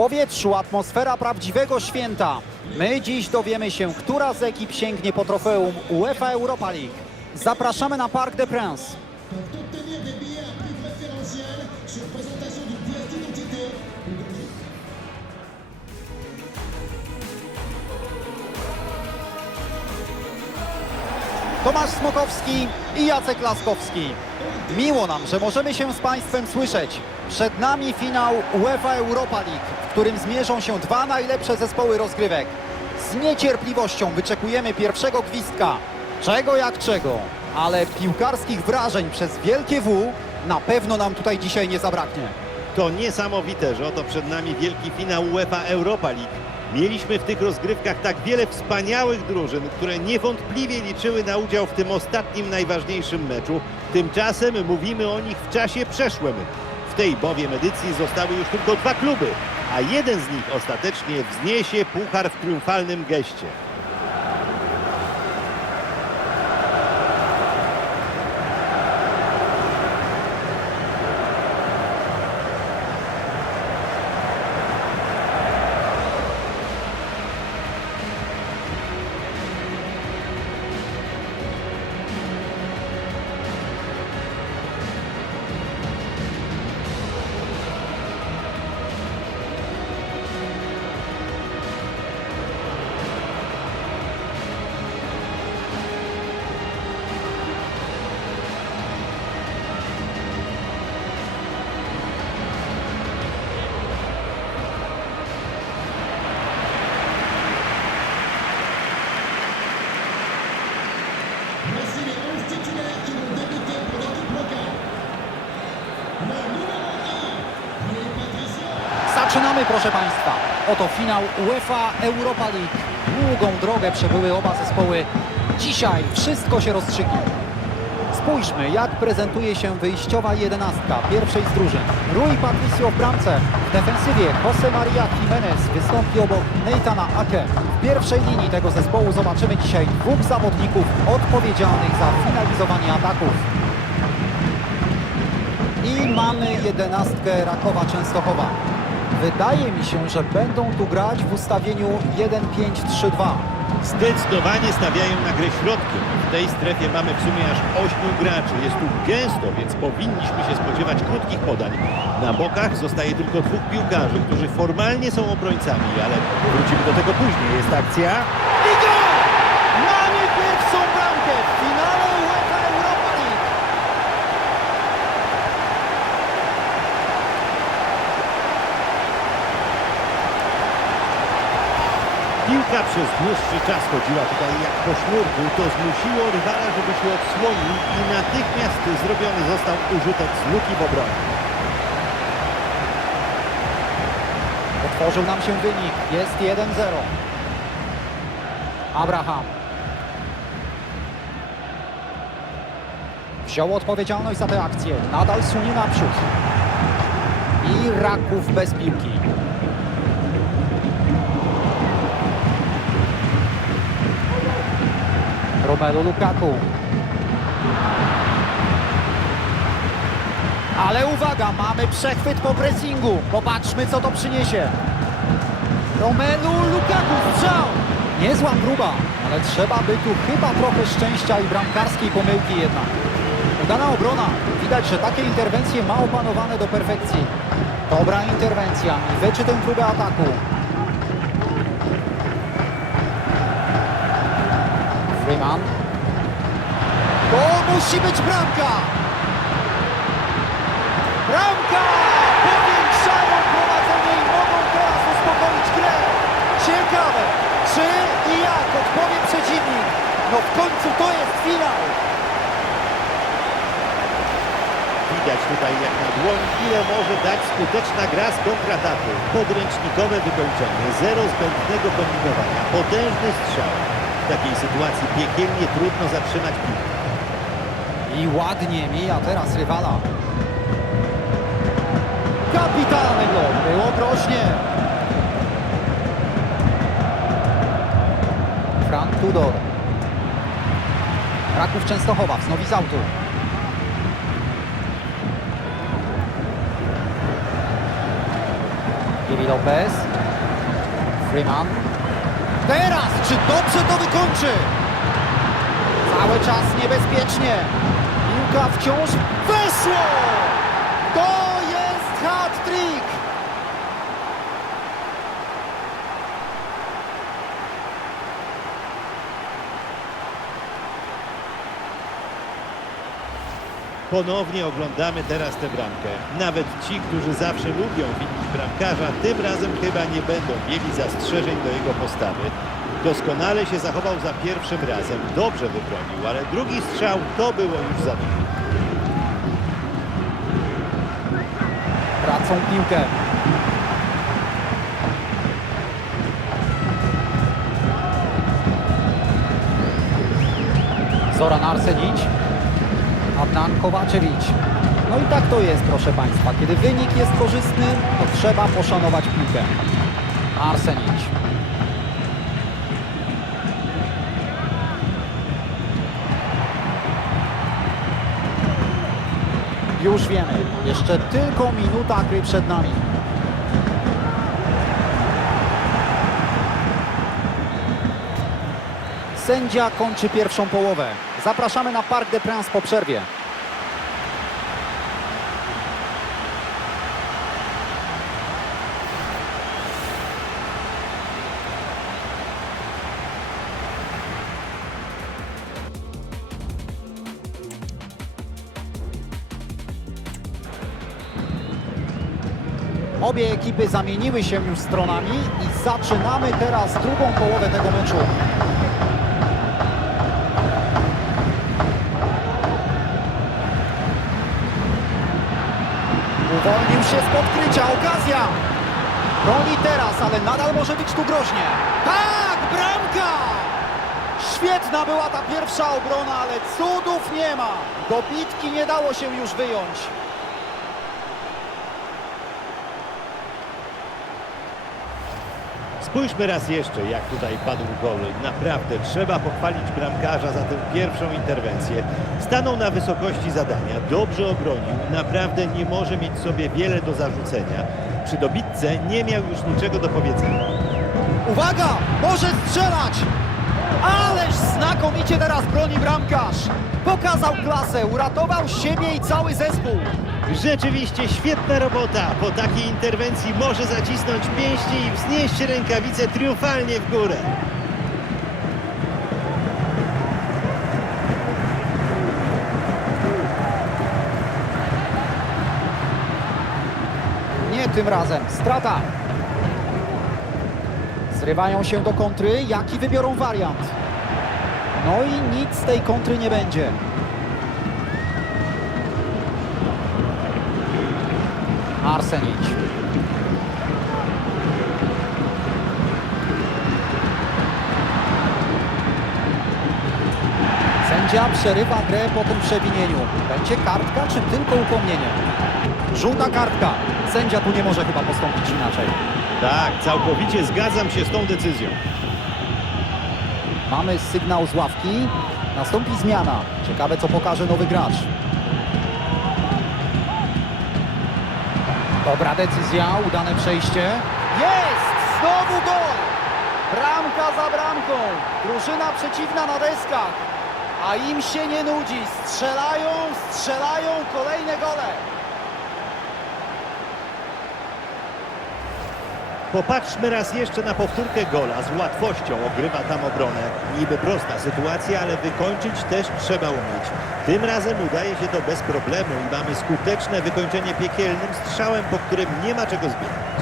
powietrzu atmosfera prawdziwego święta. My dziś dowiemy się, która z ekip sięgnie po trofeum UEFA Europa League. Zapraszamy na Parc des Princes. Tomasz Smokowski i Jacek Laskowski. Miło nam, że możemy się z Państwem słyszeć. Przed nami finał UEFA Europa League, w którym zmierzą się dwa najlepsze zespoły rozgrywek. Z niecierpliwością wyczekujemy pierwszego gwizdka. Czego jak czego, ale piłkarskich wrażeń przez wielkie W na pewno nam tutaj dzisiaj nie zabraknie. To niesamowite, że oto przed nami wielki finał UEFA Europa League. Mieliśmy w tych rozgrywkach tak wiele wspaniałych drużyn, które niewątpliwie liczyły na udział w tym ostatnim, najważniejszym meczu. Tymczasem mówimy o nich w czasie przeszłym. W tej bowiem edycji zostały już tylko dwa kluby, a jeden z nich ostatecznie wzniesie puchar w triumfalnym geście. Proszę Państwa. Oto finał UEFA Europa League. Długą drogę przebyły oba zespoły. Dzisiaj wszystko się rozstrzygnie. Spójrzmy, jak prezentuje się wyjściowa jedenastka pierwszej z drużyn. Rui Patricio w bramce. W defensywie Jose Maria Jimenez wystąpi obok Neitana Ake. W pierwszej linii tego zespołu zobaczymy dzisiaj dwóch zawodników odpowiedzialnych za finalizowanie ataków. I mamy jedenastkę Rakowa Częstochowa. Wydaje mi się, że będą tu grać w ustawieniu 1-5-3-2. Zdecydowanie stawiają na grę środkiem. W tej strefie mamy w sumie aż 8 graczy. Jest tu gęsto, więc powinniśmy się spodziewać krótkich podań. Na bokach zostaje tylko dwóch piłkarzy, którzy formalnie są obrońcami, ale wrócimy do tego później. Jest akcja. I gol! Mamy pierwszą bramkę w finale UEFA Europa League. Piłka przez dłuższy czas chodziła tutaj jak po sznurku. To zmusiło rywala, żeby się odsłonił i natychmiast zrobiony został użytek z luki w obronie. Otworzył nam się wynik. Jest 1-0. Abraham. Wziął odpowiedzialność za tę akcję. Nadal sunie naprzód. I Raków bez piłki. Romelu Lukaku. Ale uwaga, mamy przechwyt po pressingu. Popatrzmy, co to przyniesie. Romelu Lukaku, strzał! Niezła próba, ale trzeba by tu chyba trochę szczęścia i bramkarskiej pomyłki jednak. Udana obrona. Widać, że takie interwencje ma opanowane do perfekcji. Dobra interwencja wyczy tę próbę ataku. Freeman. To musi być bramka! Bramka! Powiększają prowadzenie i mogą teraz uspokoić grę. Ciekawe, czy i jak odpowie przeciwnik. No w końcu to jest finał. Widać tutaj jak na dłoni, ile może dać skuteczna gra z kontrataku. Podręcznikowe wykończenie, zero zbędnego kombinowania, potężny strzał. Takiej sytuacji piekielnie trudno zatrzymać piłkę. I ładnie mija teraz rywala. Kapitalny gol, było groźnie. Frank Tudor. Raków Częstochowa, wznowi z autu. Divi Lopez. Freeman. Teraz! Czy dobrze to wykończy? Cały czas niebezpiecznie. Piłka wciąż weszło! To jest hat-trick! Ponownie oglądamy teraz tę bramkę. Nawet ci, którzy zawsze lubią winić bramkarza, tym razem chyba nie będą mieli zastrzeżeń do jego postawy. Doskonale się zachował za pierwszym razem, dobrze wybronił, ale drugi strzał to było już za dużo. Tracą piłkę. Zoran Arsenić. Adnan Kowaczewicz. No i tak to jest, proszę Państwa. Kiedy wynik jest korzystny, to trzeba poszanować piłkę. Arsenić. Już wiemy. Jeszcze tylko minuta gry przed nami. Sędzia kończy pierwszą połowę. Zapraszamy na Parc des Princes po przerwie. Obie ekipy zamieniły się już stronami i zaczynamy teraz drugą połowę tego meczu. Uwolnił się z podkrycia, okazja! Broni teraz, ale nadal może być tu groźnie. Tak, bramka! Świetna była ta pierwsza obrona, ale cudów nie ma. Do bitki nie dało się już wyjąć. Spójrzmy raz jeszcze, jak tutaj padł gol. Naprawdę trzeba pochwalić bramkarza za tę pierwszą interwencję. Stanął na wysokości zadania, dobrze obronił, naprawdę nie może mieć sobie wiele do zarzucenia. Przy dobitce nie miał już niczego do powiedzenia. Uwaga! Może strzelać! Ależ znakomicie teraz broni bramkarz! Pokazał klasę, uratował siebie i cały zespół. Rzeczywiście świetna robota. Po takiej interwencji może zacisnąć pięści i wznieść rękawice triumfalnie w górę. Nie tym razem. Strata. Zrywają się do kontry. Jaki wybiorą wariant? No i nic z tej kontry nie będzie. Arsenić. Sędzia przerywa grę po tym przewinieniu. Będzie kartka czy tylko upomnienie? Żółta kartka. Sędzia tu nie może chyba postąpić inaczej. Tak, całkowicie zgadzam się z tą decyzją. Mamy sygnał z ławki. Nastąpi zmiana. Ciekawe co pokaże nowy gracz. Dobra decyzja, udane przejście. Jest! Znowu gol! Bramka za bramką. Drużyna przeciwna na deskach. A im się nie nudzi. Strzelają, strzelają kolejne gole. Popatrzmy raz jeszcze na powtórkę gola. Z łatwością ogrywa tam obronę. Niby prosta sytuacja, ale wykończyć też trzeba umieć. Tym razem udaje się to bez problemu i mamy skuteczne wykończenie piekielnym strzałem, po którym nie ma czego zbierać.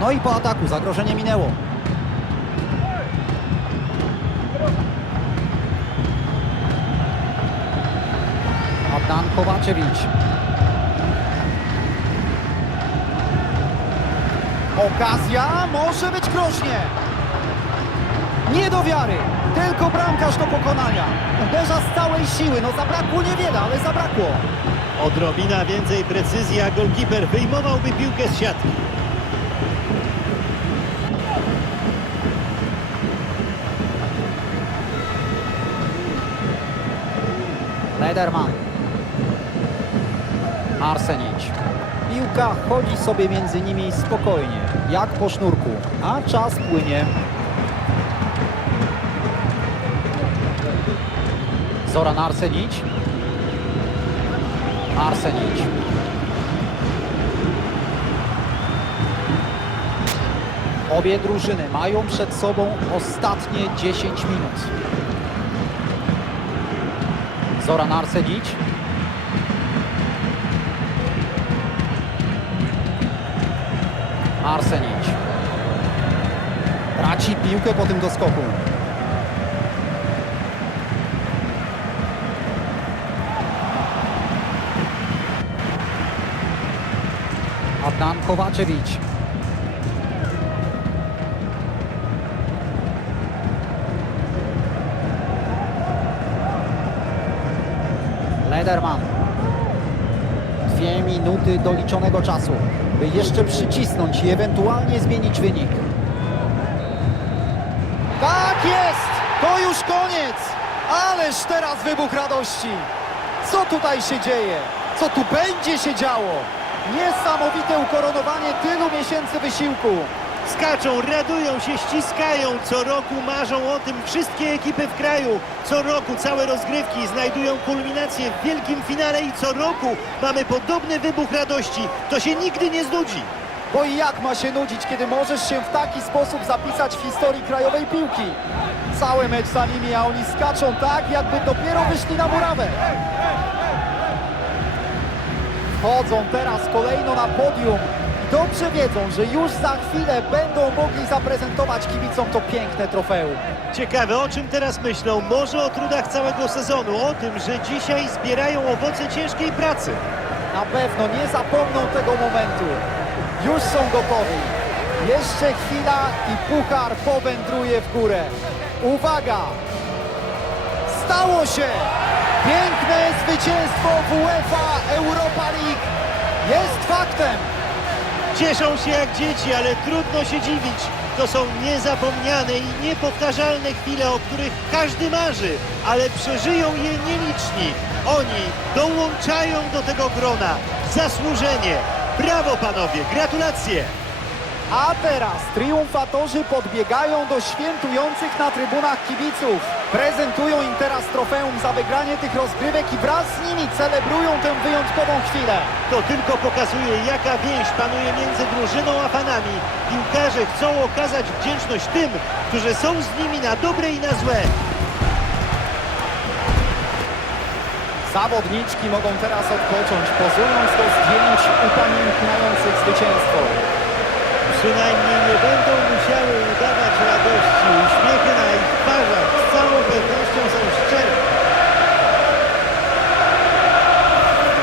No i po ataku zagrożenie minęło. Adnan Kowaczewicz. Okazja może być groźnie. Nie do wiary. Tylko bramkarz do pokonania. Uderza z całej siły. No zabrakło niewiele, ale zabrakło. Odrobina więcej precyzji, a golkiper wyjmowałby piłkę z siatki. Lederman. Arsenić. Piłka chodzi sobie między nimi spokojnie, jak po sznurku, a czas płynie. Zoran Arsenić. Arsenić. Obie drużyny mają przed sobą ostatnie 10 minut. Zoran Arsenić. Arsenić. Traci piłkę po tym doskoku. Adnan Kowaczewicz. Lederman. Minuty doliczonego czasu, by jeszcze przycisnąć i ewentualnie zmienić wynik. Tak jest! To już koniec! Ależ teraz wybuch radości! Co tutaj się dzieje? Co tu będzie się działo? Niesamowite ukoronowanie tylu miesięcy wysiłku. Skaczą, radują się, ściskają. Co roku marzą o tym wszystkie ekipy w kraju. Co roku całe rozgrywki znajdują kulminację w wielkim finale i co roku mamy podobny wybuch radości. To się nigdy nie znudzi. Bo i jak ma się nudzić, kiedy możesz się w taki sposób zapisać w historii krajowej piłki? Cały mecz za nimi, a oni skaczą tak, jakby dopiero wyszli na murawę. Wchodzą teraz kolejno na podium dobrze wiedzą, że już za chwilę będą mogli zaprezentować kibicom to piękne trofeum. Ciekawe, o czym teraz myślą? Może o trudach całego sezonu, o tym, że dzisiaj zbierają owoce ciężkiej pracy. Na pewno nie zapomną tego momentu. Już są gotowi. Jeszcze chwila i puchar powędruje w górę. Uwaga! Stało się! Piękne zwycięstwo w UEFA Europa League jest faktem. Cieszą się jak dzieci, ale trudno się dziwić. To są niezapomniane i niepowtarzalne chwile, o których każdy marzy, ale przeżyją je nieliczni. Oni dołączają do tego grona. Zasłużenie. Brawo panowie, gratulacje. A teraz triumfatorzy podbiegają do świętujących na trybunach kibiców. Prezentują im teraz trofeum za wygranie tych rozgrywek i wraz z nimi celebrują tę wyjątkową chwilę. To tylko pokazuje, jaka więź panuje między drużyną a fanami. Piłkarze chcą okazać wdzięczność tym, którzy są z nimi na dobre i na złe. Zawodniczki mogą teraz odpocząć, pozując do zdjęć upamiętniających zwycięstwo. Przynajmniej